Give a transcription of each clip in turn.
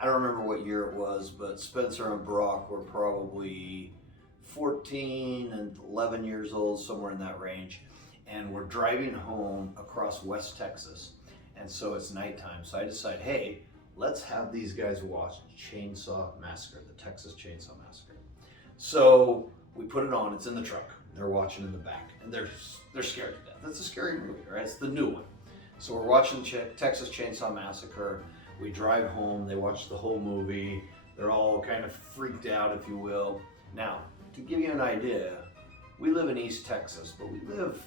I don't remember what year it was, but Spencer and Brock were probably 14 and 11 years old, somewhere in that range. And we're driving home across West Texas. And so it's nighttime. So I decide, hey, let's have these guys watch Chainsaw Massacre, the Texas Chainsaw Massacre. So we put it on, it's in the truck. They're watching in the back, and they're scared to death. It's a scary movie, right? It's the new one. So we're watching Texas Chainsaw Massacre. We drive home, they watch the whole movie. They're all kind of freaked out, if you will. Now, to give you an idea, we live in East Texas, but we live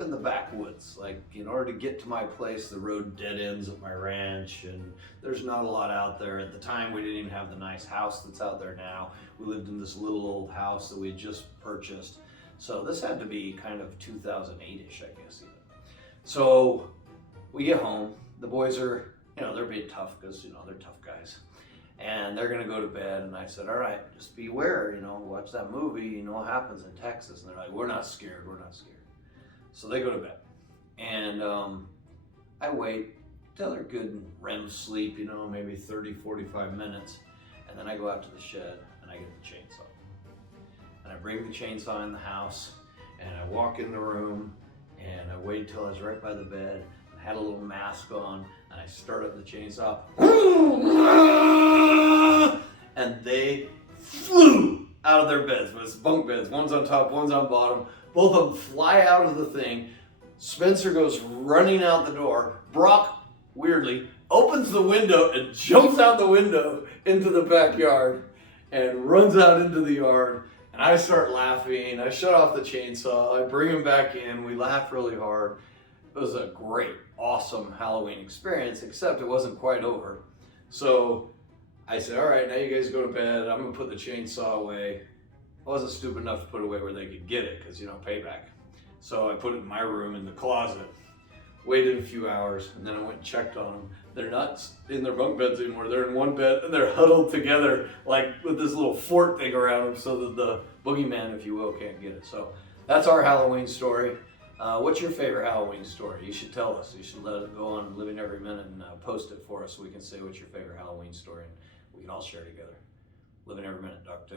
in the backwoods. Like, in order to get to my place, the road dead ends at my ranch, and there's not a lot out there. At the time, we didn't even have the nice house that's out there now. We lived in this little old house that we had just purchased. So this had to be kind of 2008-ish, I guess, even. So we get home. The boys are, they're being tough because, they're tough guys. And they're going to go to bed. And I said, all right, just beware, watch that movie. You know what happens in Texas. And they're like, we're not scared. We're not scared. So they go to bed. And I wait till they're good in REM sleep, maybe 30, 45 minutes. And then I go out to the shed and I get the chainsaw. And I bring the chainsaw in the house, and I walk in the room, and I wait till I was right by the bed, and had a little mask on, and I start up the chainsaw, and they flew out of their beds. But it's bunk beds. One's on top, one's on bottom. Both of them fly out of the thing. Spencer goes running out the door. Brock, weirdly, opens the window and jumps out the window into the backyard and runs out into the yard. And I start laughing. I shut off the chainsaw. I bring him back in. We laugh really hard. It was a great, awesome Halloween experience, except it wasn't quite over. So I said, all right, now you guys go to bed. I'm going to put the chainsaw away. I wasn't stupid enough to put it away where they could get it because, payback. So I put it in my room in the closet. Waited a few hours, and then I went and checked on them. They're not in their bunk beds anymore. They're in one bed, and they're huddled together, like with this little fort thing around them so that the boogeyman, if you will, can't get it. So that's our Halloween story. What's your favorite Halloween story? You should tell us. You should let it go on Living Every Minute and post it for us so we can say what's your favorite Halloween story, and we can all share together. Living Every Minute, Doc Tim.